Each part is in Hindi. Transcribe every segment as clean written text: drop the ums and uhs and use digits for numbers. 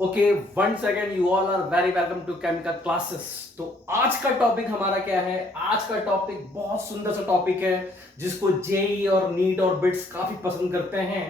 Okay, once again you all are very welcome to chemical classes. तो आज का टॉपिक हमारा क्या है? आज का टॉपिक बहुत सुंदर सा टॉपिक है जिसको जेई और नीट और बिट्स काफी पसंद करते हैं।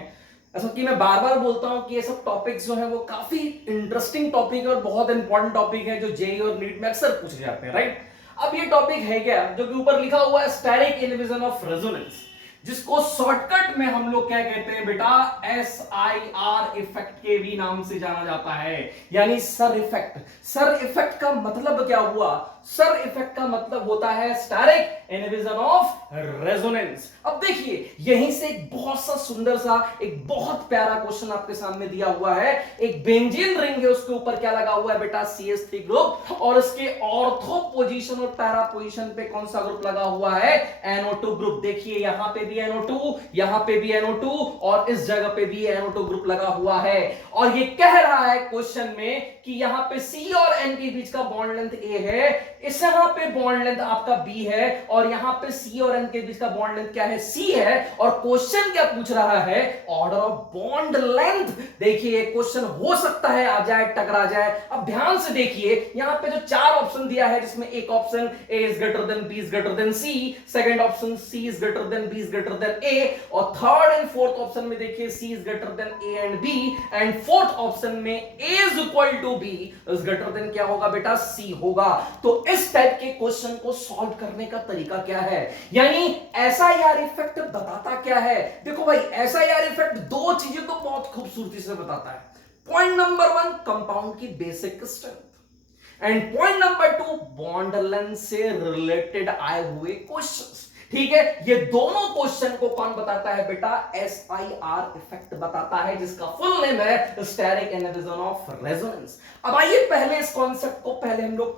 ऐसा कि मैं बार बार बोलता हूं कि ये सब टॉपिक्स जो है वो काफी इंटरेस्टिंग टॉपिक है और बहुत इंपॉर्टेंट टॉपिक है जो जेई और नीट में अक्सर पूछे जाते हैं, राइट? अब ये टॉपिक है क्या जो कि ऊपर लिखा हुआ है स्टैटिक इनहिबिशन ऑफ रेजोनेंस, जिसको शॉर्टकट में हम लोग क्या कहते हैं बेटा? SIR इफेक्ट के भी नाम से जाना जाता है, यानी सर इफेक्ट। सर इफेक्ट का मतलब क्या हुआ? सर इफेक्ट का मतलब होता है स्टैटिक इनहिबिशन ऑफ रेजोनेंस। अब देखिए, यहीं से एक बहुत सा सुंदर सा एक बहुत प्यारा क्वेश्चन आपके सामने दिया हुआ है। एक बेंजीन रिंग है, उसके ऊपर क्या लगा हुआ है बेटा? CH3 ग्रुप, और इसके ऑर्थो पोजीशन और पैरा पोजीशन पे कौन सा ग्रुप लगा हुआ है? NO2 group. देखिए, यहां पे भी NO2, यहां पे भी NO2 और इस जगह पे भी NO2 ग्रुप लगा हुआ है। और ये कह रहा है क्वेश्चन में कि यहां पे C और N के बीच का बॉन्ड लेंथ A है, इस यहां पे बॉन्ड लेंथ आपका B है, और यहां पे C और N के बीच का बॉन्ड लेंथ क्या है? C है। और क्वेश्चन क्या पूछ रहा है? Order of bond length. देखिए, क्वेश्चन हो सकता है आ जाए, टकरा जाए। अब ध्यान से देखिए, यहां पे जो चार ऑप्शन दिया है, जिसमें एक option A is greater than B is greater than C, second option C is greater than B is greater than A, और थर्ड एंड फोर्थ ऑप्शन में देखिए C is greater than A and B, and fourth option में A is equal to B is greater than क्या होगा बेटा? C होगा। तो इस टाइप के क्वेश्चन को सॉल्व करने का तरीका क्या है? यानी SIR इफेक्ट बताता क्या है? देखो भाई, SIR इफेक्ट दो चीजें तो बहुत खूबसूरती से बताता है। पॉइंट नंबर 1, कंपाउंड की basic strength, and point number 2, bond length से रिलेटेड आए हुए क्वेश्चंस। ठीक है, ये दोनों क्वेश्चन को कौन बताता है बेटा? SIR इफेक्ट बताता है, जिसका फुल नेम है स्टेरिक इनहिबिशन ऑफ रेजोनेंस। अब आइए पहले इस कॉन्सेप्ट को पहले हम लोग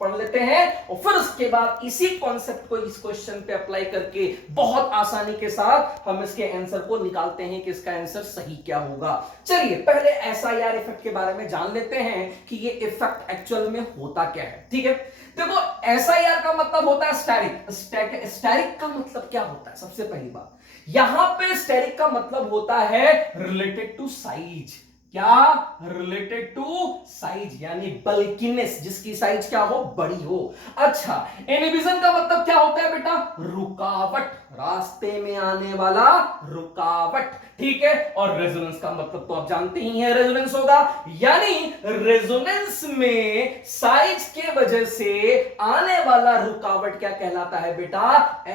पढ़ लेते हैं, और फिर उसके बाद इसी कॉन्सेप्ट को इस क्वेश्चन पे अप्लाई करके बहुत आसानी के साथ हम इसके आंसर को निकालते हैं कि इसका आंसर सही क्या होगा। चलिए पहले SIR इफेक्ट के बारे में जान लेते हैं कि ये इफेक्ट एक्चुअल में होता क्या है। ठीक है, देखो, SIR का मतलब होता है स्टैरिक। स्टैरिक का मतलब क्या होता है? सबसे पहली बात, यहां पे स्टैरिक का मतलब होता है रिलेटेड टू साइज। क्या? रिलेटेड टू साइज, यानी बल्कीनेस, जिसकी साइज क्या हो? बड़ी हो। अच्छा, इनहिबिशन का मतलब क्या होता है बेटा? रुकावट, रास्ते में आने वाला रुकावट। ठीक है, और रेजोनेंस का मतलब तो आप जानते ही हैं, रेजोनेंस होगा, यानी रेजोनेंस में साइज के वजह से आने वाला रुकावट क्या कहलाता है बेटा?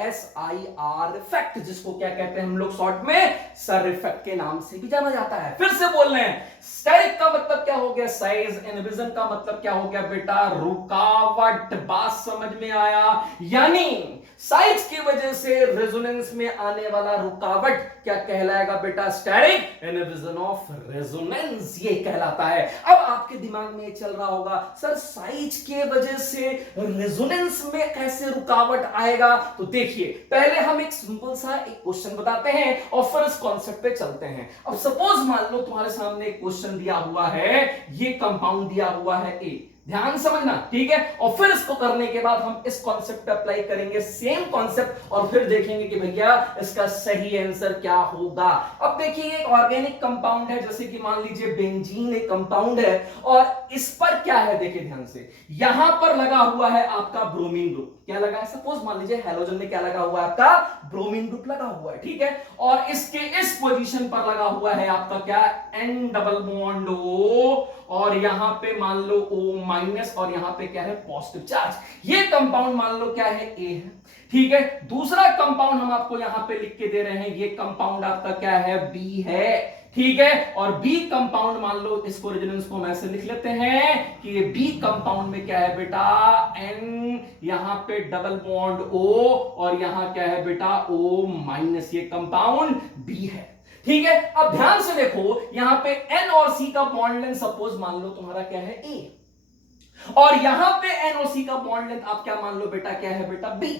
SIR इफेक्ट, जिसको क्या कहते हैं हम लोग शॉर्ट में? सर इफेक्ट के नाम से भी जाना जाता है। फिर से बोल रहे हैं, स्टैटिक का मतलब क्या हो गया? साइज। इनहिबिशन का मतलब क्या हो गया बेटा? रुकावट। बात समझ में आया? यानी साइज की वजह से रेजोनेंस में आने वाला रुकावट क्या कहलाएगा बेटा? स्टैटिक इनहिबिशन ऑफ रेजोनेंस, ये कहलाता है। अब आपके दिमाग में ये चल रहा होगा, सर साइज के वजह से रेजोनेंस में कैसे रुकावट आएगा? तो देखिए, पहले हम एक सिंपल सा एक क्वेश्चन बताते हैं और फिर इस कॉन्सेप्ट पे चलते हैं। अब सपोज मान लो तुम्हारे सामने एक क्वेश्चन दिया हुआ है, ये कंपाउंड दिया हुआ है A, ध्यान समझना, ठीक है? और फिर इसको करने के बाद हम इस कॉन्सेप्ट पे अप्लाई करेंगे, सेम कॉन्सेप्ट, और फिर देखेंगे कि भैया इसका सही आंसर क्या होगा। अब देखिए, एक ऑर्गेनिक कंपाउंड है, जैसे कि मान लीजिए बेंजीन एक कंपाउंड है, और इस पर क्या है? देखिए ध्यान से, यहां पर लगा हुआ है आपका ब्रोमीन ग्रुप। क्या लगा है? सपोज मान लीजिए हैलोजन में क्या लगा हुआ है? आपका ब्रोमीन ग्रुप लगा हुआ है, ठीक है? और इसके इस पोजीशन पर लगा हुआ है आपका क्या? N डबल बॉन्ड O, और यहां पे मान लो O माइनस, और यहां पे क्या है? Positive charge. ये कंपाउंड मान लो क्या है? A है, ठीक है? दूसरा कंपाउंड हम आपको यहां पे लिख के दे रहे हैं, ये कंपाउंड आपका क्या है? B है, ठीक है? और B कंपाउंड मान लो, इसको रेजोनेंस को हम ऐसे लिख लेते हैं कि ये B कंपाउंड में क्या है बेटा? N, यहां पे डबल बॉन्ड O, और यहां क्या है बेटा? O माइनस, ये कंपाउंड B है, ठीक है? अब ध्यान से देखो, यहां पे N और C का बॉन्ड लेंथ सपोज मान लो तुम्हारा क्या है? A, और यहां पे N और C का बॉन्ड लेंथ आप क्या मान लो बेटा? क्या है बेटा? B।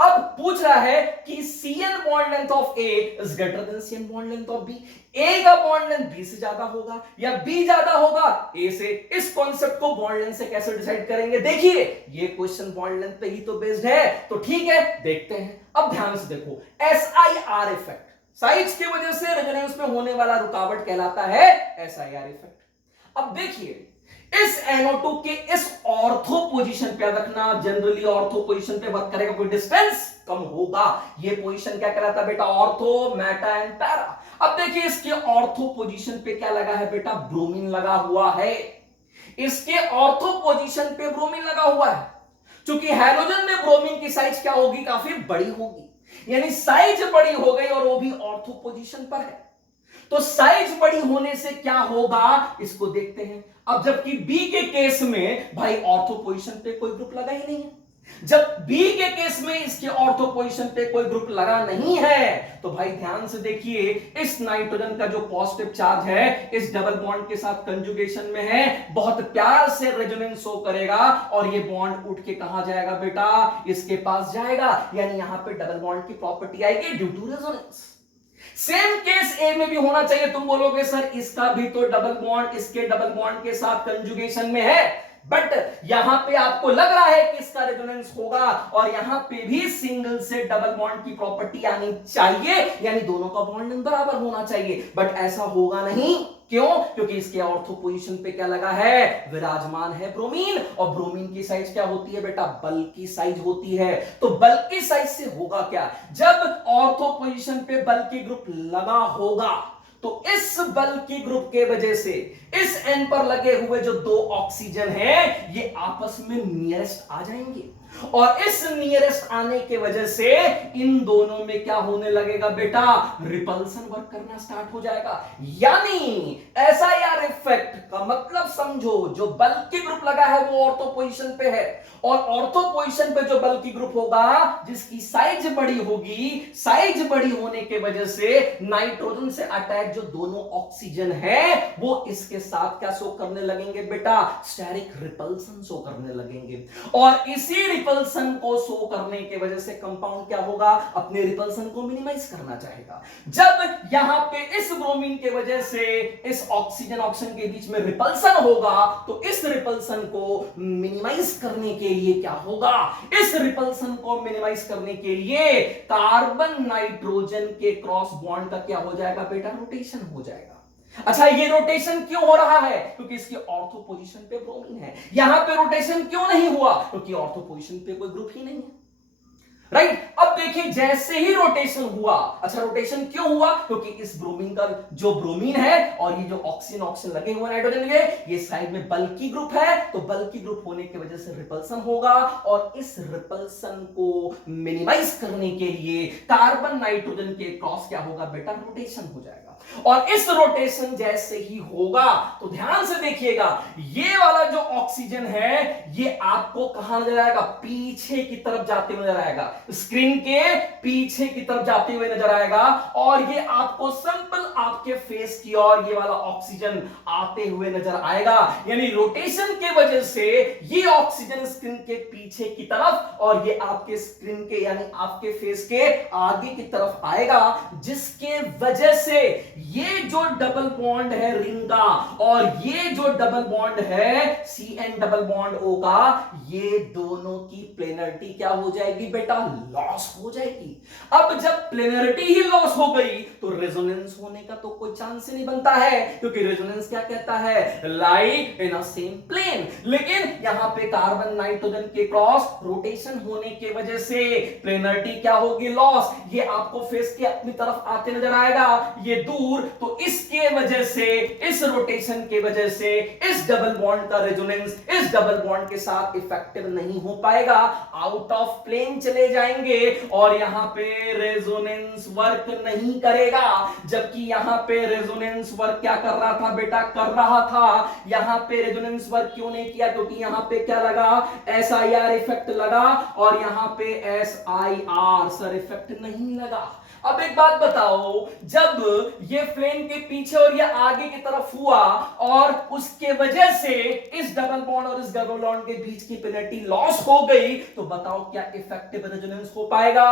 अब पूछ रहा है कि Cn bond length of A is greater then Cn bond length of B, A का बॉन्ड लेंथ B से ज्यादा होगा या B ज्यादा होगा A से। इस कॉन्सेप्ट को बॉन्ड लेंथ से कैसे डिसाइड करेंगे? देखिए, ये क्वेश्चन बॉन्ड लेंथ पे ही तो बेस्ड है, तो ठीक है, देखते हैं। अब ध्यान से देखो, SIR इफेक्ट, साइज की वजह से रेजोनेंस में होने वाला रुकावट कहलाता है SIR इफेक्ट। अब देखिए इस NO2 के इस ऑर्थो पोजीशन पे रखना, जनरली ऑर्थो पोजीशन पे वर्क करेगा, कोई डिस्टेंस कम होगा। ये पोजीशन क्या कहलाता है बेटा? Ortho, Meta and para. अब देखिए इसके ऑर्थो पोजीशन पे क्या लगा है बेटा? ब्रोमीन लगा हुआ है। इसके ऑर्थो पोजीशन पे ब्रोमीन लगा हुआ है। क्योंकि हाइड्रोजन में ब्रोमीन की साइज क्या होगी? काफी बड़ी होगी, यानी साइज बड़ी हो गई और वो भी ऑर्थो पोजीशन पर है। तो साइज बड़ी होने से क्या होगा इसको देखते हैं। अब जबकि बी के केस में भाई ऑर्थो पोजीशन पे कोई ग्रुप लगा ही नहीं है, जब बी के केस में इसके ऑर्थो पोजीशन पे कोई ग्रुप लगा नहीं है तो भाई ध्यान से देखिए इस नाइट्रोजन का जो पॉजिटिव चार्ज है इस डबल बॉन्ड के साथ कंजुगेशन में है, बहुत प्यार से रेजोनेंस शो करेगा और ये बॉन्ड उठ के कहां जाएगा बेटा? इसके पास जाएगा, यानी यहां पे डबल बॉन्ड की प्रॉपर्टी आएगी due to resonance. Same case A में भी होना चाहिए। तुम बोलोगे सर इसका भी तो डबल बॉन्ड इसके डबल बॉन्ड के साथ कंजुगेशन में है, बट यहां पे आपको लग रहा है कि इसका रेजोनेंस होगा और यहां पे भी सिंगल से डबल बॉन्ड की प्रॉपर्टी आनी चाहिए, यानी दोनों का बॉन्ड बराबर होना चाहिए, बट ऐसा होगा नहीं। क्यों? क्योंकि इसके ऑर्थो पोजीशन पे क्या लगा है? विराजमान है ब्रोमीन, और ब्रोमीन की साइज क्या होती है बेटा? बल की साइज होती है। तो बल की साइज से होगा क्या? जब ऑर्थो पोजीशन पे बल की ग्रुप लगा होगा तो इस बल की ग्रुप के वजह से इस एन पर लगे हुए जो दो ऑक्सीजन हैं ये आपस में नियरेस्ट आ जाएंगे, और इस नियरेस्ट आने के वजह से इन दोनों में क्या होने लगेगा बेटा? रिपल्सन वर्क करना स्टार्ट हो जाएगा। यानी ऐसा यार इफेक्ट का मतलब समझो, जो बल की ग्रुप लगा है वो ऑर्थो पोजीशन पे है, और ऑर्थो पोजीशन पे जो बल की ग्रुप होगा जिसकी साइज बड़ी होगी, साइज बड़ी होने के वजह से नाइट्रोजन से अटैच जो दोनों ऑक्सीजन है वो इसके साथ क्या शो करने लगेंगे बेटा? स्टेरिक रिपल्सन शो करने लगेंगे, और इसी रिपल्सन को शो करने के वजह से कंपाउंड क्या होगा? अपने रिपल्सन को मिनिमाइज करना चाहेगा। जब यहां पे इस ब्रोमीन के वजह से इस ऑक्सीजन ऑक्सीजन के बीच में रिपल्सन होगा तो इस रिपल्सन को मिनिमाइज करने के लिए क्या होगा? इस रिपल्सन को मिनिमाइज करने के लिए कार्बन नाइट्रोजन के क्रॉस बॉन्ड का क्या हो जाएगा बेटा? रोटेशन हो जाएगा। अच्छा, ये रोटेशन क्यों हो रहा है? क्योंकि इसके ऑर्थो पोजीशन पे ब्रोमीन है। यहां पे रोटेशन क्यों नहीं हुआ? क्योंकि ऑर्थो पोजीशन पे कोई ग्रुप ही नहीं है, राइट? अब देखिए जैसे ही रोटेशन हुआ, अच्छा रोटेशन क्यों हुआ? क्योंकि इस ब्रोमीन का जो ब्रोमीन है और ये जो ऑक्सीजन ऑक्सीजन लगे हुए नाइट्रोजन के, ये साइड में बल की ग्रुप है, तो बल की ग्रुप होने की वजह से रिपल्सन होगा, और इस रिपल्सन को मिनिमाइज करने के लिए कार्बन नाइट्रोजन के क्रॉस क्या होगा बेटा? रोटेशन हो जाएगा। और इस रोटेशन जैसे ही होगा तो ध्यान से देखिएगा, ये वाला जो ऑक्सीजन है ये आपको कहां नजर आएगा? पीछे की तरफ जाते हुए नजर आएगा, स्क्रीन के पीछे की तरफ जाते हुए नजर आएगा, और ये आपको सिंपल आपके फेस की ओर ये वाला ऑक्सीजन आते हुए नजर आएगा। यानी रोटेशन के वजह से ये ऑक्सीजन स्क्रीन के पीछे की तरफ और ये आपके स्क्रीन के यानी आपके फेस के आगे की तरफ आएगा, जिसके वजह से ये जो डबल बॉन्ड है रिंग का और ये जो डबल बॉन्ड है CN डबल बॉन्ड O का, ये दोनों की प्लेनरिटी क्या हो जाएगी बेटा? लॉस हो जाएगी। अब जब प्लेनरिटी ही लॉस हो गई तो रेजोनेंस होने का तो कोई चांस ही नहीं बनता है, क्योंकि रेजोनेंस क्या कहता है? लाई इन अ सेम प्लेन। लेकिन यहां पे कार्बन नाइट्रोजन के क्रॉस रोटेशन होने की वजह से प्लेनरिटी क्या होगी? लॉस। ये आपको फेस के अपनी तरफ आते नजर आएगा, ये दूर, तो इसके वजह से इस रोटेशन के वजह से इस डबल बॉन्ड का रेजोनेंस इस डबल बॉन्ड के साथ इफेक्टिव नहीं हो पाएगा, आउट ऑफ प्लेन चले जाएंगे और यहां पे रेजोनेंस वर्क नहीं करेगा। जबकि यहां पे रेजोनेंस वर्क क्या कर रहा था बेटा? कर रहा था। यहां पे रेजोनेंस वर्क क्यों नहीं किया? क्योंकि यहां पे क्या लगा? SIR इफेक्ट लगा, और यहां पे SIR सर इफेक्ट नहीं लगा। अब एक बात बताओ, जब ये फ्लेम के पीछे और ये आगे की तरफ हुआ और उसके वजह से इस डबल बॉन्ड और इस डबल बॉन्ड के बीच की पेनल्टी लॉस हो गई, तो बताओ क्या इफेक्टिव रेजोनेंस हो पाएगा?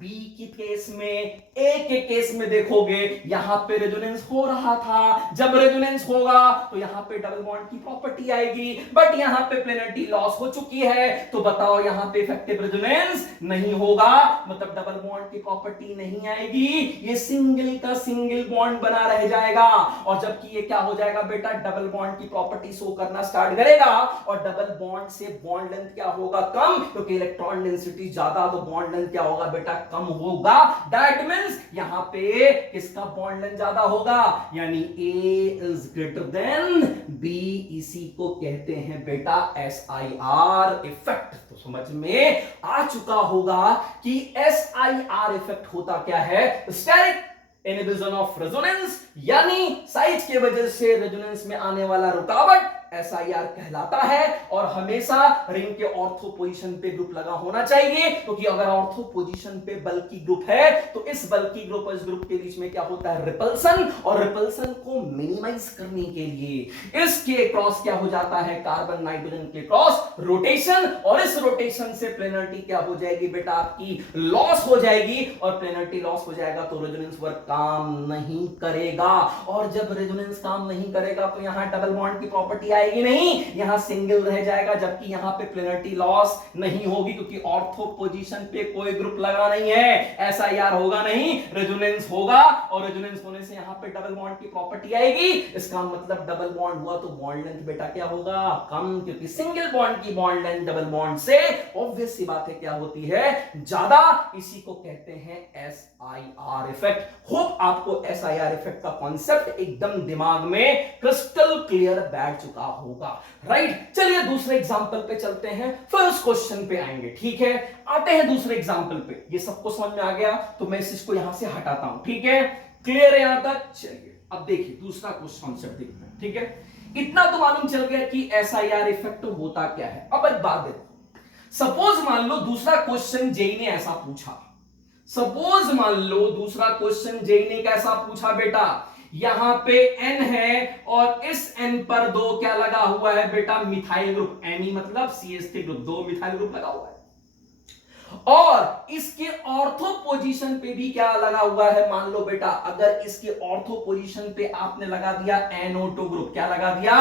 बी की केस में, ए के केस में देखोगे यहां पे रेजोनेंस हो रहा था। जब रेजोनेंस होगा तो यहां पे डबल बॉन्ड की प्रॉपर्टी आएगी, बट यहां पे प्लेनरिटी लॉस हो चुकी है, तो बताओ यहां पे इफेक्टिव रेजोनेंस नहीं होगा, मतलब डबल बॉन्ड की प्रॉपर्टी नहीं आएगी, ये सिंगल का सिंगल बॉन्ड बना रह जाएगा। और जबकि ये क्या हो जाएगा बेटा, डबल बॉन्ड की प्रॉपर्टी शो करना स्टार्ट करेगा, और डबल बॉन्ड से बॉन्ड लेंथ क्या होगा, कम, क्योंकि इलेक्ट्रॉन डेंसिटी ज्यादा, तो बॉन्ड लेंथ क्या होगा बेटा, कम होगा। दैट मींस यहां पे किसका बॉन्ड लेंथ ज्यादा होगा, यानी ए इज ग्रेटर देन बी, इसी को कहते हैं बेटा SIR इफेक्ट। तो समझ में आ चुका होगा कि SIR इफेक्ट होता क्या है, स्टेरिक इनहिबिशन ऑफ रेजोनेंस, यानी साइज की वजह से रेजोनेंस में आने वाला रुकावट SIR कहलाता है। और हमेशा रिंग के ऑर्थो पोजीशन पे ग्रुप लगा होना चाहिए, क्योंकि अगर ऑर्थो पोजीशन पे बल्कि ग्रुप है तो इस बल्कि ग्रुप और इस ग्रुप के बीच में क्या होता है, रिपल्सन, और रिपल्सन को मिनिमाइज करने के लिए इसके क्रॉस क्या हो जाता है, कार्बन नाइट्रोजन के क्रॉस रोटेशन, और इस रोटेशन से प्लेनरिटी क्या हो जाएगी बेटा, आपकी लॉस हो जाएगी, और प्लेनरिटी लॉस हो जाएगा तो रेजोनेंस वर्क काम नहीं करेगा। और जब रेजोनेंस काम नहीं करेगा तो यहां डबल बॉन्ड की प्रॉपर्टी आएगी नहीं, यहां सिंगल रह जाएगा, जबकि यहां पे प्लेनरिटी लॉस नहीं होगी, क्योंकि ऑर्थो पोजीशन पे कोई ग्रुप लगा नहीं है, SIR होगा नहीं, रेजोनेंस होगा, और रेजोनेंस होने से यहां पे डबल बॉन्ड की प्रॉपर्टी आएगी। इसका मतलब डबल बॉन्ड हुआ तो बॉन्ड लेंथ बेटा क्या होगा, कम, क्योंकि सिंगल बॉन्ड की बॉन्ड लेंथ डबल बॉन्ड से ऑब्वियस सी बात है क्या होती है, ज्यादा। इसी को कहते हैं SIR इफेक्ट। होप आपको SIR इफेक्ट का कॉन्सेप्ट एकदम दिमाग में क्रिस्टल क्लियर बैठ चुका होगा, राइट। चलिए दूसरे एग्जांपल पे चलते हैं, फिर उस क्वेश्चन पे आएंगे, ठीक है। आते हैं दूसरे एग्जांपल पे। ये सबको समझ में आ गया तो मैं इसको यहां से हटाता हूं, ठीक है, क्लियर है यहां तक। चलिए अब देखिए दूसरा क्वेश्चन कॉन्सेप्ट देखते हैं, ठीक है। इतना तो मालूम चल गया कि SIR इफेक्ट होता क्या है। अब एक बात देखो, सपोज मान लो दूसरा क्वेश्चन जेई ने ऐसा पूछा, सपोज मान लो दूसरा क्वेश्चन जेई ने कैसा पूछा बेटा, यहां पे N है और इस N पर दो क्या लगा हुआ है बेटा, मिथाइल ग्रुप, Ni मतलब CH3 ग्रुप, दो मिथाइल ग्रुप लगा हुआ है, और इसके ऑर्थो पोजीशन पे भी क्या लगा हुआ है, मान लो बेटा अगर इसके ऑर्थो पोजीशन पे आपने लगा दिया NO2 ग्रुप, क्या लगा दिया,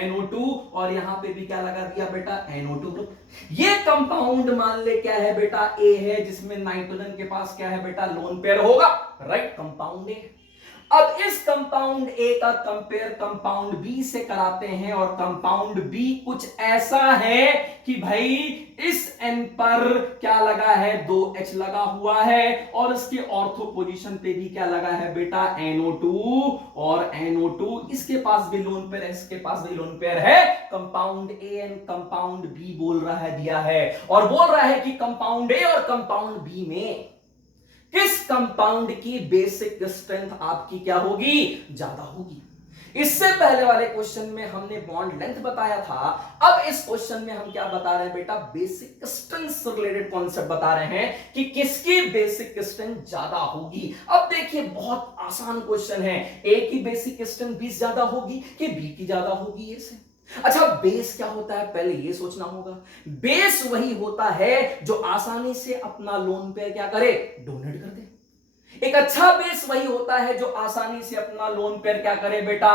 NO2, और यहां पे भी क्या लगा दिया बेटा, NO2 ग्रुप। ये कंपाउंड मान ले क्या है बेटा, A है, जिसमें नाइट्रोजन के पास क्या है बेटा, लोन पेयर होगा, राइट, कंपाउंड A। अब इस कंपाउंड ए का कंपेयर कंपाउंड बी से कराते हैं, और कंपाउंड बी कुछ ऐसा है कि भाई इस एन पर क्या लगा है, 2H लगा हुआ है, और इसके ऑर्थो पोजीशन पे भी क्या लगा है बेटा, NO2, और NO2 इसके पास भी लोन पेयर है, इसके पास भी लोन पेयर है। Compound A and compound B बोल रहा है, दिया है, और बोल रहा है कि कंपाउंड ए और कंपाउंड बी में किस कंपाउंड की बेसिक स्ट्रेंथ आपकी क्या होगी, ज्यादा होगी। इससे पहले वाले क्वेश्चन में हमने बॉन्ड लेंथ बताया था, अब इस क्वेश्चन में हम क्या बता रहे हैं बेटा, बेसिक स्ट्रेंथ से रिलेटेड कॉन्सेप्ट बता रहे हैं कि किसकी बेसिक स्ट्रेंथ ज्यादा होगी। अब देखिए बहुत आसान क्वेश्चन है, ए की बेसिक स्ट्रेंथ 20 ज्यादा होगी कि बी की ज्यादा होगी, ए से। अच्छा बेस क्या होता है, पहले ये सोचना होगा। बेस वही होता है जो आसानी से अपना लोन पेयर क्या करे, डोनेट कर दे। एक अच्छा बेस वही होता है जो आसानी से अपना लोन पेयर क्या करे बेटा,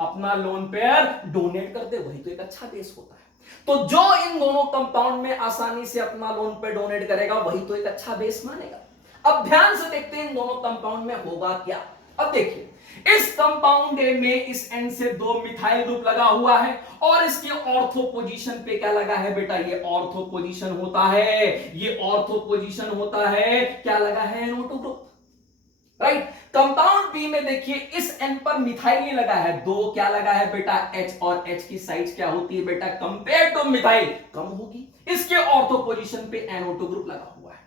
अपना लोन पेयर डोनेट कर दे, वही तो एक अच्छा बेस होता है। तो जो इन दोनों कंपाउंड में आसानी से अपना लोन पेयर डोनेट करेगा वही तो एक अच्छा बेस मानेगा। अब ध्यान से देखते हैं इन दोनों कंपाउंड में होगा क्या। अब देखिए इस कंपाउंड ए में इस एन से 2 मिथाइल ग्रुप लगा हुआ है, और इसके ऑर्थो पोजीशन पे क्या लगा है बेटा, ये ऑर्थो पोजीशन होता है, ये ऑर्थो पोजीशन होता है, क्या लगा है, NO2 group, right. Compound B में देखिए इस एन पर मिथाइल नहीं लगा है, 2 क्या लगा है बेटा, H, और H की साइज क्या होती है बेटा, कंपेयर टू मिथाइल कम होगी। इसके ऑर्थो पोजीशन पे NO2 ग्रुप लगा हुआ है।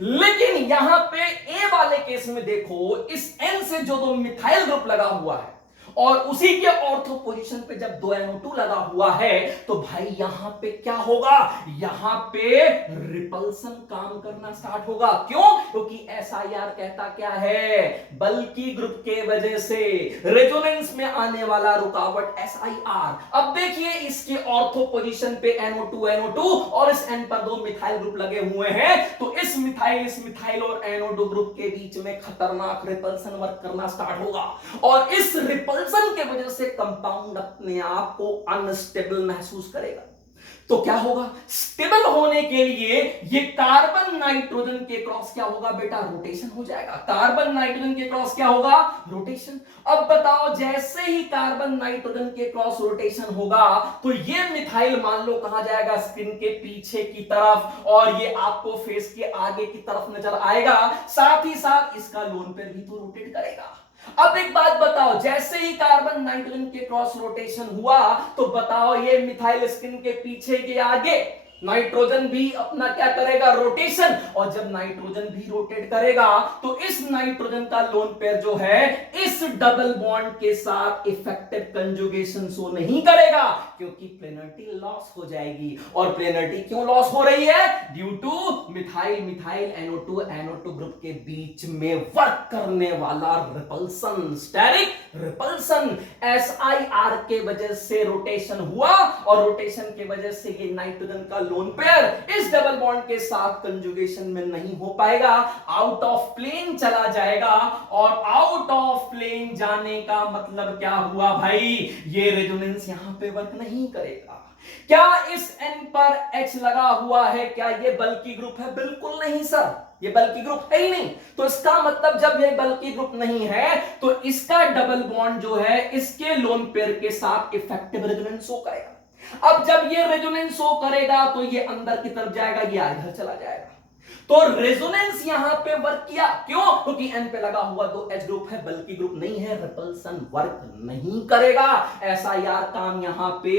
लेकिन यहां पे ए वाले केस में देखो, इस एन से जो 2 मिथाइल ग्रुप लगा हुआ है और उसी के ऑर्थो पोजीशन पे जब 2NO2 लगा हुआ है तो भाई यहां पे क्या होगा, यहां पे रिपल्सन काम करना स्टार्ट होगा। क्यों? क्योंकि SIR कहता क्या है, बल्कि ग्रुप के वजह से रेजोनेंस में आने वाला रुकावट SIR। अब देखिए इसके ऑर्थो पोजीशन पे NO2 और इस N पर दो मिथाइल ग्रुप लगे हुए हैं, तो इस मिथाइल और NO2 ग्रुप के बीच में खतरनाक रिपल्सन वर्क करना स्टार्ट होगा और इस रिपल्सन के वजह से कंपाउंड अपने आप को अनस्टेबल महसूस करेगा। तो क्या होगा, स्टेबल होने के लिए ये कार्बन नाइट्रोजन के क्रॉस क्या होगा बेटा, रोटेशन हो जाएगा। कार्बन नाइट्रोजन के क्रॉस क्या होगा, रोटेशन। अब बताओ जैसे ही कार्बन नाइट्रोजन के क्रॉस रोटेशन होगा तो ये मिथाइल मान लो कहां जाएगा, स्क्रीन के पीछे की तरफ, और ये आपको फेस के आगे की तरफ नजर आएगा। साथ ही साथ इसका लोन पेयर भी तो रोटेट करेगा। अब एक बात बताओ, जैसे ही कार्बन नाइट्रोजन के क्रॉस रोटेशन हुआ तो बताओ ये मिथाइल स्क्रीन के पीछे के आगे नाइट्रोजन भी अपना क्या करेगा, रोटेशन। और जब नाइट्रोजन भी रोटेट करेगा तो इस नाइट्रोजन का लोन पेयर जो है इस डबल बॉन्ड के साथ इफेक्टिव कंजुगेशन शो नहीं करेगा, क्योंकि प्लेनरिटी लॉस हो जाएगी। और प्लेनरिटी क्यों लॉस हो रही है, due two methyl NO2 group के बीच में वर्क करने वाला रिपल्सन, स्टेरिक रिपल्सन। SIR के वजह से रोटेशन हुआ और रोटेशन के वजह से ये नाइट्रोजन का लोन पेयर इस डबल बॉन्ड के साथ कंजुगेशन में नहीं हो पाएगा, आउट ऑफ प्लेन चला जाएगा। और आउट ऑफ प्लेन जाने का मतलब क्या हुआ भाई, ये रेजोनेंस यहां पे वर्क नहीं करेगा। क्या इस N पर H लगा हुआ है, क्या ये बल्कि ग्रुप है? बिल्कुल नहीं सर, ये बल्कि ग्रुप है ही नहीं। तो इसका मतलब जब ये बल्कि ग्रुप नहीं है तो इसका डबल बॉन्ड जो है इसके लोन पेयर के साथ इफेक्टिव रेजोनेंस शो करेगा। अब जब ये रेजोनेंस शो करेगा तो ये अंदर की तरफ जाएगा, ये इधर चला जाएगा। तो रेजोनेंस यहां पे वर्क किया, क्यों? क्योंकि N पे लगा हुआ 2H ग्रुप है, बल्कि ग्रुप नहीं है, रिपल्सन वर्क नहीं करेगा। SIR काम यहां पे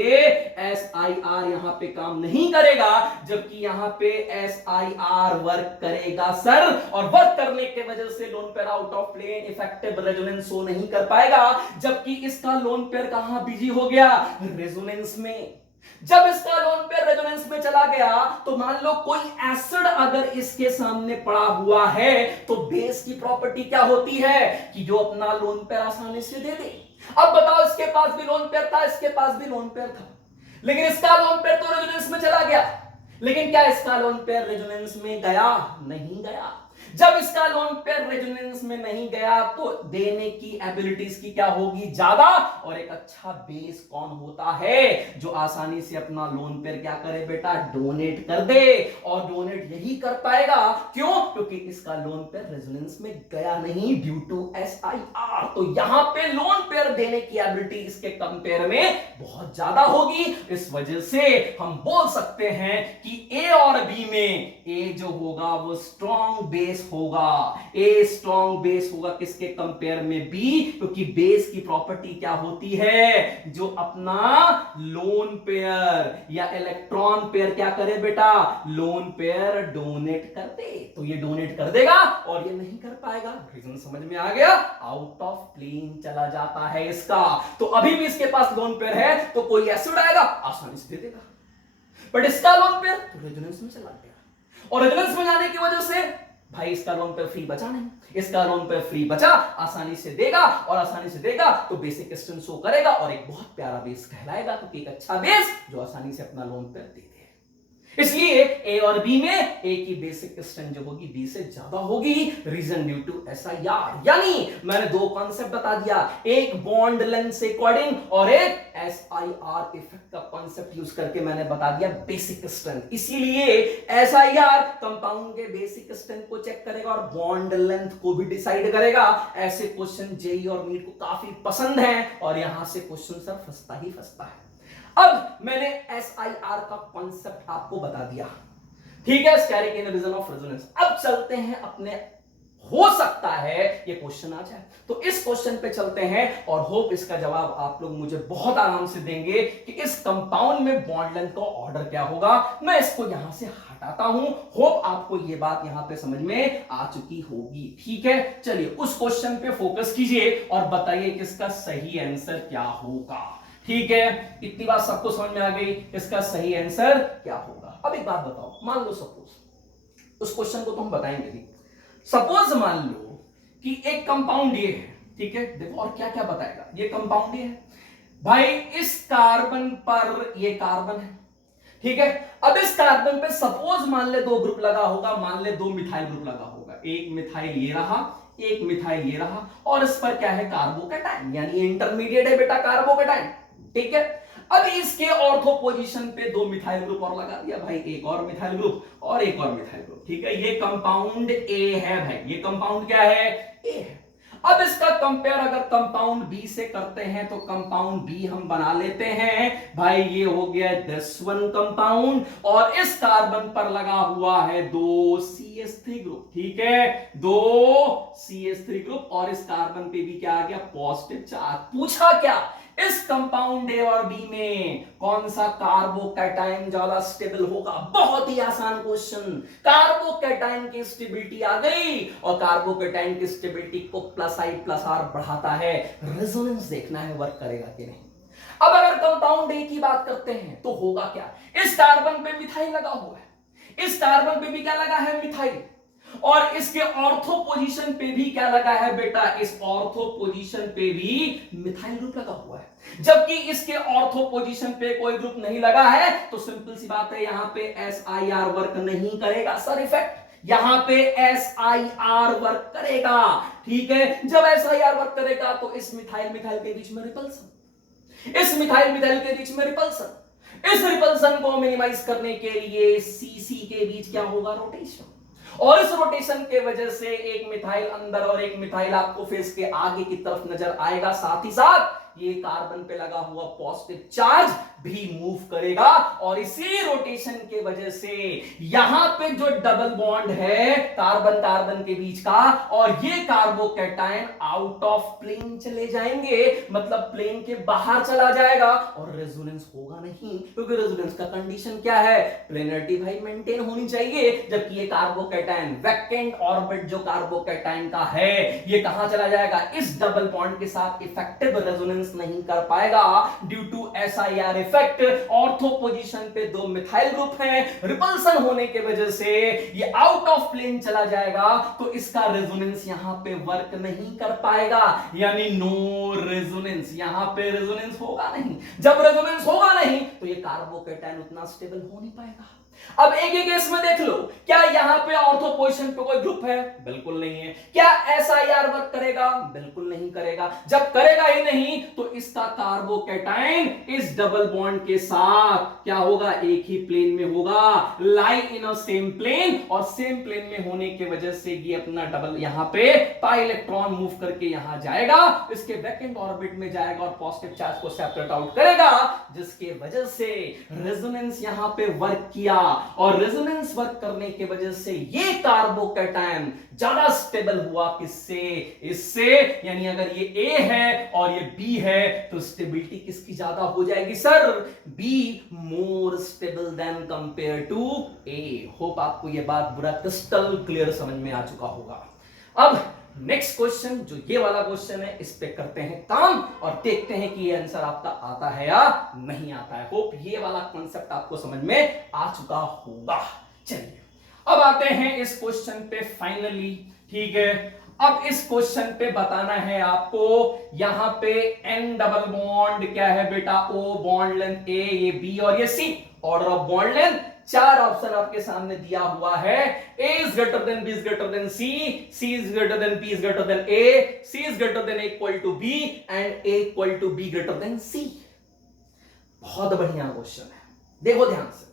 SIR यहां पे काम नहीं करेगा, जबकि यहां पे SIR वर्क करेगा सर। और वर्क करने के वजह से lone pair out of plane effective resonance show नहीं कर पाएगा, जबकि इसका लोन पेयर कहां बिजी हो गया, रेजोनेंस में। जब इसका लोन पेयर रेजोनेंस में चला गया तो मान लो कोई एसिड अगर इसके सामने पड़ा हुआ है तो बेस की प्रॉपर्टी क्या होती है कि जो अपना लोन पेयर आसानी से दे दे। अब बताओ इसके पास भी लोन पेयर था, इसके पास भी लोन पेयर था, लेकिन इसका लोन पेयर तो रेजोनेंस में चला गया, लेकिन क्या इसका लोन पेयर रेजोनेंस में गया? नहीं गया। जब इसका लोन पेयर रेजोनेंस में नहीं गया तो देने की एबिलिटीज की क्या होगी, ज्यादा। और एक अच्छा बेस कौन होता है जो आसानी से अपना लोन पेयर क्या करे बेटा, डोनेट कर दे। और डोनेट यही कर पाएगा, क्यों? क्योंकि इसका लोन पेयर रेजोनेंस में गया नहीं, ड्यू टू SIR। तो यहां पे लोन पेयर देने की एबिलिटी इसके कंपेयर में बहुत ज्यादा होगी। इस वजह से हम बोल सकते हैं कि A और B में A जो होगा वो स्ट्रॉन्ग बेस होगा। ए स्ट्रॉन्ग बेस होगा किसके कंपेयर में, बी, क्योंकि बेस की प्रॉपर्टी क्या होती है, जो अपना लोन पेयर या इलेक्ट्रॉन पेयर क्या करे बेटा, लोन पेयर डोनेट कर दे। तो ये डोनेट कर देगा और ये नहीं कर पाएगा। रीजन समझ में आ गया, आउट ऑफ प्लेन चला जाता है इसका। तो अभी भी इसके पास लोन पेयर है तो कोई एसिड आएगा आसानी से दे देगा, बट इसका लोन पेयर तो रेजोनेंस में चला गया। और रेजोनेंस में जाने की वजह से भाई इसका लोन पेयर फ्री बचा नहीं, इसका लोन पेयर फ्री बचा, आसानी से देगा। और आसानी से देगा तो बेसिक क्रिस्टल शो करेगा और एक बहुत प्यारा बेस कहलाएगा, क्योंकि एक अच्छा बेस जो आसानी से अपना लोन पेयर दे दे। इसलिए ए और बी में ए की बेसिक स्ट्रेंथ जो होगी बी से ज्यादा होगी, रीजन ड्यू टू SIR। यानी मैंने दो कॉन्सेप्ट बता दिया, एक बॉन्ड लेंथ से अकॉर्डिंग और एक SIR इफेक्ट का कॉन्सेप्ट यूज करके मैंने बता दिया बेसिक स्ट्रेंथ। इसीलिए SIR कंपाउंड के बेसिक स्ट्रेंथ को चेक करेगा और बॉन्ड लेंथ को भी डिसाइड करेगा। ऐसे क्वेश्चन जेई और नीट को काफी पसंद है और यहां से क्वेश्चन सर फंसता ही फंसता है। अब मैंने SIR का कॉन्सेप्ट आपको बता दिया, ठीक है, स्टेरिक इनहिबिशन ऑफ रेजोनेंस। अब चलते हैं अपने हो सकता है ये क्वेश्चन आ जाए। तो इस क्वेश्चन पे चलते हैं और होप इसका जवाब आप लोग मुझे बहुत आराम से देंगे कि इस कंपाउंड में बॉन्ड लेंथ का ऑर्डर क्या होगा। मैं इसको यहां से हटाता हूं। होप आपको ये बात यहां पे समझ में आ चुकी होगी। ठीक है, चलिए उस क्वेश्चन पे फोकस कीजिए और बताइए कि इसका सही आंसर क्या होगा। ठीक है, इतनी बात सबको समझ में आ गई, इसका सही आंसर क्या होगा। अब एक बात बताओ, मान लो सपोज उस क्वेश्चन को तो हम बताएंगे भी। सपोज मान लो कि एक कंपाउंड ये है, ठीक है, देखो और क्या क्या बताएगा। ये कंपाउंड ये है भाई, इस कार्बन पर ये कार्बन है, ठीक है। अब इस कार्बन पे सपोज मान ले दो ग्रुप लगा होगा, मान ले दो मिथाइल ग्रुप लगा होगा। एक मिथाइल ये रहा, एक मिथाइल ये रहा, और इस पर क्या है, कार्बोकैटायन, यानी इंटरमीडिएट है बेटा कार्बोकैटायन, ठीक है। अब इसके ऑर्थो पोजीशन पे दो मिथाइल ग्रुप और लगा दिया भाई, एक और मिथाइल ग्रुप और एक और मिथाइल ग्रुप, ठीक है। ये कंपाउंड ए है भाई, ये कंपाउंड क्या है, ए है। अब इसका कंपेयर अगर कंपाउंड बी से करते हैं तो कंपाउंड बी हम बना लेते हैं भाई, ये हो गया दिस वन कंपाउंड, और इस कार्बन पर लगा हुआ है दो CH3 ग्रुप, ठीक है, दो CH3 ग्रुप, और इस कार्बन पे भी क्या आ गया, पॉजिटिव चार्ज। पूछा क्या, इस कंपाउंड ए और बी में कौन सा कार्बोकैटायन ज्यादा स्टेबल होगा। बहुत ही आसान क्वेश्चन, कार्बोकैटायन की स्टेबिलिटी आ गई, और कार्बोकैटायन की स्टेबिलिटी को +I+R बढ़ाता है। रेजोनेंस देखना है वर्क करेगा कि नहीं। अब अगर कंपाउंड ए की बात करते हैं तो होगा क्या, इस कार्बन पे मिथाइल लगा हुआ है, इस कार्बन पे भी क्या लगा है, मिथाइल, और इसके ऑर्थो पोजीशन पे भी क्या लगा है बेटा, इस ऑर्थो पोजीशन पे भी मिथाइल ग्रुप लगा हुआ है। जबकि इसके ऑर्थो पोजीशन पे कोई ग्रुप नहीं लगा है, तो सिंपल सी बात है, यहां पे SIR वर्क नहीं करेगा सर, इफेक्ट यहां पे SIR वर्क करेगा, ठीक है। जब SIR वर्क करेगा तो इस मिथाइल मिथाइल के बीच में रिपल्सन, इस मिथाइल मिथाइल के बीच में रिपल्सन, इस रिपल्सन को मिनिमाइज करने के लिए CC के बीच क्या होगा, रोटेशन, और इस रोटेशन के वजह से एक मिथाइल अंदर और एक मिथाइल आपको फेस के आगे की तरफ नजर आएगा। साथ ही साथ ये कार्बन पे लगा हुआ पॉजिटिव चार्ज भी मूव करेगा, और इसी रोटेशन के वजह से यहां पे जो डबल बॉन्ड है कार्बन कार्बन के बीच का, और ये कार्बोकैटायन आउट ऑफ प्लेन चले जाएंगे, मतलब प्लेन के बाहर चला जाएगा, और रेजोनेंस होगा नहीं, क्योंकि रेजोनेंस का कंडीशन क्या है, प्लेनरिटी भाई मेंटेन होनी चाहिए। जबकि ये कार्बोकैटायन वैकेंट ऑर्बिट जो कार्बोकैटायन का है, ये कहां चला जाएगा, इस डबल बॉन्ड के साथ इफेक्टिव रेजोनेंस नहीं कर पाएगा due to SIR effect. Ortho position पे दो मिथाइल ग्रुप हैं, रिपल्सन होने के वजह से ये आउट ऑफ प्लेन चला जाएगा, तो इसका रेजोनेंस यहां पे वर्क नहीं कर पाएगा, यानी नो रेजोनेंस, यहां पे रेजोनेंस होगा नहीं। जब रेजोनेंस होगा नहीं तो ये कार्बोकैटायन उतना स्टेबल हो नहीं पाएगा। अब एक एक केस में देख लो, क्या यहां पे ऑर्थो पोजीशन पे कोई ग्रुप है, बिल्कुल नहीं है। क्या SIR वर्क करेगा, बिल्कुल नहीं करेगा। जब करेगा ही नहीं तो इसका कार्बोकैटायन इस डबल बॉन्ड के साथ क्या होगा, एक ही प्लेन में होगा, लाई इन अ सेम प्लेन, और सेम प्लेन में होने की वजह से ये अपना डबल यहां पे पाई इलेक्ट्रॉन मूव करके यहां जाएगा, इसके वैकेंट ऑर्बिट में जाएगा और पॉजिटिव चार्ज को सेपरेट आउट करेगा, जिसके वजह से रेजोनेंस यहां पे वर्क किया, और रेजोनेंस वर्क करने की वजह से ये कार्बोकैटायन ज्यादा स्टेबल हुआ, किससे, इससे। यानी अगर ये A है और ये B है तो स्टेबिलिटी किसकी ज्यादा हो जाएगी sir, B more stable than compare to A। Hope आपको ये बात पूरा क्रिस्टल क्लियर समझ में आ चुका होगा। अब नेक्स्ट क्वेश्चन, जो ये वाला क्वेश्चन है, इस पे करते हैं काम और देखते हैं कि ये आंसर आपका आता है या नहीं आता है। होप ये वाला कॉन्सेप्ट आपको समझ में आ चुका होगा। चलिए अब आते हैं इस क्वेश्चन पे फाइनली, ठीक है। अब इस क्वेश्चन पे बताना है आपको, यहां पे N डबल बॉन्ड क्या है बेटा, O बॉन्ड लेंथ A, ये B और ये C, order of bond length, चार ऑप्शन आपके सामने दिया हुआ है। A is greater than B is greater than C, C is greater than B is greater than A, C is greater than equal to B and A equal to B greater than C। बहुत बढ़िया क्वेश्चन है, देखो ध्यान से।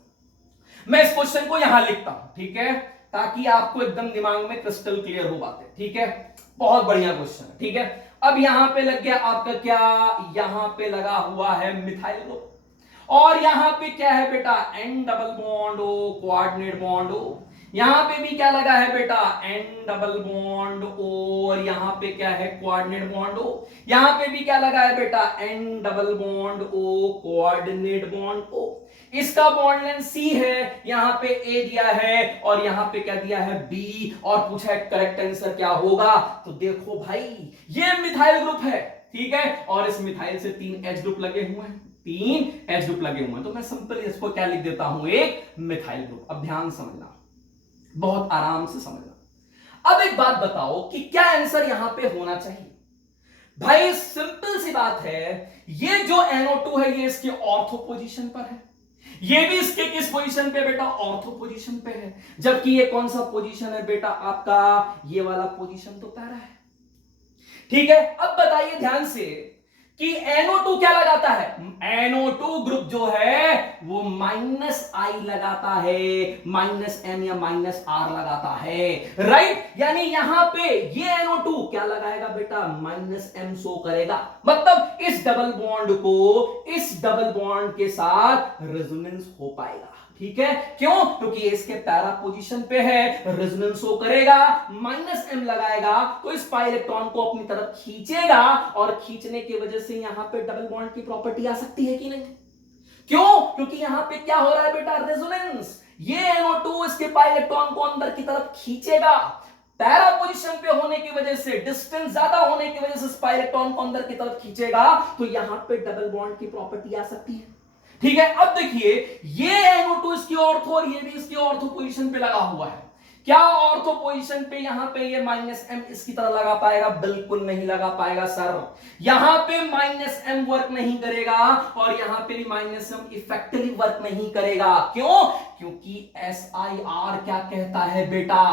मैं इस क्वेश्चन को यहां लिखता हूं, ठीक है, ताकि आपको एकदम दिमाग में क्रिस्टल क्लियर हो बातें, ठीक है। बहुत बढ़िया क्वेश्चन है, ठीक है। अब यहां पे लग गया आपका क्या, यहां पे लगा हुआ है मिथाइल ग्रुप, और यहां पे क्या है बेटा, N double bond O, coordinate bond O। यहां पे भी क्या लगा है बेटा, एन डबल बॉन्ड ओ, और यहां पे क्या है, कोऑर्डिनेट बॉन्ड ओ। यहां पे भी क्या लगा है बेटा, N double bond O, coordinate bond O. इसका बॉन्ड लेंथ सी है, यहां पे ए दिया है और यहां पे क्या दिया है, बी, और पूछा है करेक्ट आंसर क्या होगा। तो देखो भाई, ये मिथाइल ग्रुप है, ठीक है, और इस मिथाइल से 3 H ग्रुप लगे हुए हैं, 3 H ग्रुप लगे हुए हैं, तो मैं सिंपल इसको क्या लिख देता हूं, एक मिथाइल ग्रुप। अब ध्यान समझना, बहुत आराम से समझना। अब एक बात बताओ कि क्या आंसर यहां पे होना चाहिए। भाई सिंपल सी बात है, ये जो NO2 है ये इसके ऑर्थो पोजीशन पर है, ये भी इसके किस पोजीशन पे बेटा, ऑर्थो पोजीशन पे है, जबकि ये कौन सा पोजीशन है बेटा आपका, ये वाला पोजीशन तो पैरा है, ठीक है। अब बताइए ध्यान से कि NO2 क्या लगाता है, NO2 ग्रुप जो है वो -I लगाता है, -M या -R लगाता है, राइट। यानी यहां पे ये NO2 क्या लगाएगा बेटा, -M शो करेगा, मतलब इस डबल बॉन्ड को इस डबल बॉन्ड के साथ रेजोनेंस हो पाएगा, ठीक है। क्यों, क्योंकि इसके पैरा पोजीशन पे है, रेजोनेंस शो करेगा, -M लगाएगा तो इस पाई इलेक्ट्रॉन को अपनी तरफ खींचेगा, और खींचने की वजह से यहां पे डबल बॉन्ड की प्रॉपर्टी आ सकती है कि नहीं। क्यों, क्योंकि यहां पे क्या हो रहा है बेटा, रेजोनेंस। ये NO2 इसके पाई इलेक्ट्रॉन को अंदर की तरफ खींचेगा, पैरा पोजीशन पे होने की वजह से, डिस्टेंस ज्यादा होने की वजह से इस पाई इलेक्ट्रॉन को अंदर की तरफ खींचेगा, तो यहां पे डबल बॉन्ड की प्रॉपर्टी आ सकती है, ठीक है। अब देखिए, ये NO2 इसकी ऑर्थो और ये भी इसकी ऑर्थो पोजीशन पे लगा हुआ है, क्या ऑर्थो पोजीशन पे यहां पे ये -M इसकी तरह लगा पाएगा, बिल्कुल नहीं लगा पाएगा सर। यहां पे -M वर्क नहीं करेगा और यहां पे भी -M इफेक्टिवली वर्क नहीं करेगा। क्यों, क्योंकि SIR क्या कहता है बेटा,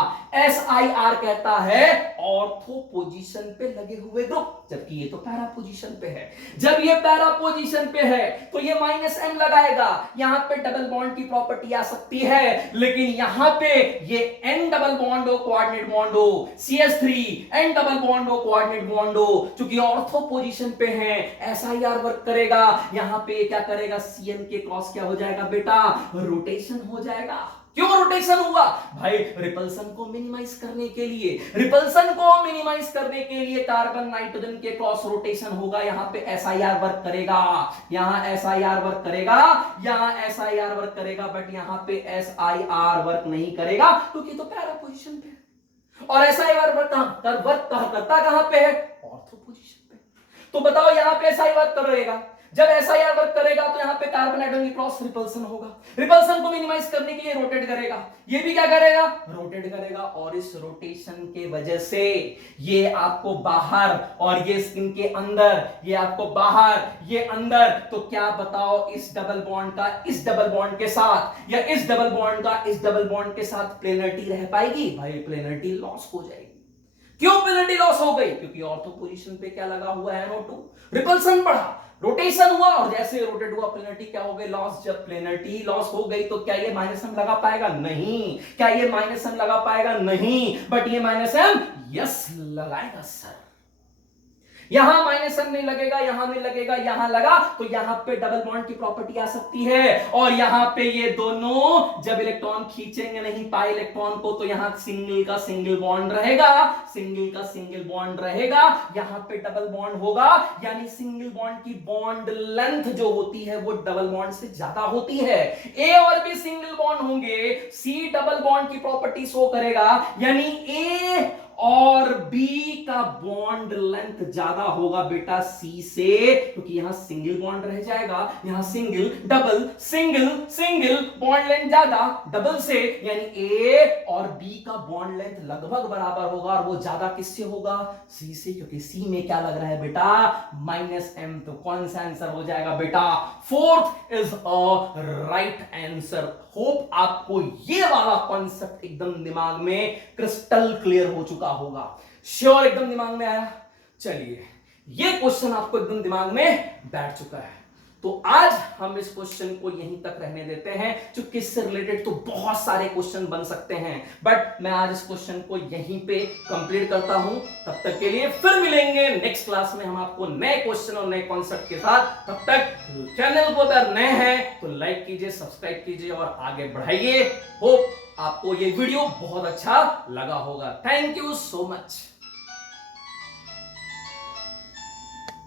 SIR कहता है ऑर्थो पोजीशन पे लगे हुए ग्रुप, जबकि ये तो पैरा पोजीशन पे है। जब ये पैरा पोजीशन पे है तो ये -M लगाएगा, यहां पे डबल बॉन्ड की प्रॉपर्टी आ सकती है, लेकिन यहां पे ये N डबल बॉन्ड हो, कोऑर्डिनेट बॉन्ड हो, CH3 N डबल बॉन्ड हो, कोऑर्डिनेट बॉन्ड हो, क्योंकि ऑर्थो पोजीशन पे है, SIR वर्क करेगा, यहां पे क्या करेगा, CN के क्रॉस क्या हो जाएगा बेटा, रोटेशन हो जाएगा। क्यों रोटेशन हुआ भाई, रिपल्सन को मिनिमाइज करने के लिए, रिपल्सन को मिनिमाइज करने के लिए कार्बन नाइट्रोजन के क्रॉस रोटेशन होगा, यहां पे SIR वर्क करेगा, यहां SIR वर्क करेगा, यहां SIR वर्क करेगा, बट यहां पे SIR वर्क नहीं करेगा क्योंकि तो पैरा पोजीशन पे, और SIR वर्क करता कहां पे है, ऑर्थो पोजीशन पे। तो बताओ यहां पे SI वर्क कर रहेगा, जब SIR वर्क करेगा तो यहां पे कार्बन नाइट्रोजन की क्रॉस रिपल्सन होगा, रिपल्सन को मिनिमाइज करने के लिए रोटेट करेगा, ये भी क्या करेगा, रोटेट करेगा, और इस रोटेशन के वजह से ये आपको बाहर और ये स्किन के अंदर, ये आपको बाहर ये अंदर, तो क्या बताओ इस डबल बॉन्ड का इस डबल बॉन्ड के साथ या इस डबल बॉन्ड का इस डबल बॉन्ड के साथ प्लेनरिटी रह पाएगी, भाई प्लेनरिटी लॉस हो जाएगी। क्यों प्लेनरिटी लॉस हो गई, क्योंकि ऑर्थो पोजीशन पे क्या लगा हुआ है, NO2, रिपल्सन बढ़ा, रोटेशन हुआ, और जैसे रोटेट हुआ प्लेनरिटी क्या हो गई, लॉस। जब प्लेनरिटी लॉस हो गई तो क्या ये -M लगा पाएगा, नहीं। क्या ये -M लगा पाएगा, नहीं, बट ये -M यस लगाएगा सर। यहां -M नहीं लगेगा, यहां नहीं लगेगा, यहां लगा तो यहां पे डबल बॉन्ड की प्रॉपर्टी आ सकती है, और यहां पे ये दोनों जब इलेक्ट्रॉन खींचेंगे नहीं पाई इलेक्ट्रॉन को, तो यहां सिंगल का सिंगल बॉन्ड रहेगा, सिंगल का सिंगल बॉन्ड रहेगा, यहां पे डबल बॉन्ड होगा, यानी सिंगल बॉन्ड की बॉन्ड लेंथ जो होती है वो डबल बॉन्ड से ज्यादा होती है। ए और बी सिंगल बॉन्ड होंगे, सी डबल बॉन्ड की प्रॉपर्टी शो करेगा, यानी ए और बी का बॉन्ड लेंथ ज्यादा होगा बेटा सी से, क्योंकि यहां सिंगल बॉन्ड रह जाएगा, यहां single double single single bond length ज्यादा डबल से, यानी ए और बी का बॉन्ड लेंथ लगभग बराबर होगा, और वो ज्यादा किससे होगा, सी से, क्योंकि सी में क्या लग रहा है बेटा, -M। तो कौन सा आंसर हो जाएगा बेटा, fourth is a right answer. Hope आपको ये वाला कॉन्सेप्ट एकदम दिमाग में क्रिस्टल क्लियर हो चुका होगा, श्योर एकदम दिमाग में आया। चलिए ये क्वेश्चन आपको एकदम दिमाग में बैठ चुका है, तो आज हम इस क्वेश्चन को यहीं तक रहने देते हैं, क्योंकि इससे रिलेटेड तो बहुत सारे क्वेश्चन बन सकते हैं, बट मैं आज इस क्वेश्चन को यहीं पे कंप्लीट करता हूं। तब तक के लिए फिर मिलेंगे नेक्स्ट क्लास में हम आपको नए क्वेश्चन और नए कॉन्सेप्ट के साथ। तब तक चैनल को अगर नए हैं तो लाइक कीजिए, सब्सक्राइब कीजिए और आगे बढ़ाइए। होप आपको ये वीडियो बहुत अच्छा लगा होगा। Thank you so much.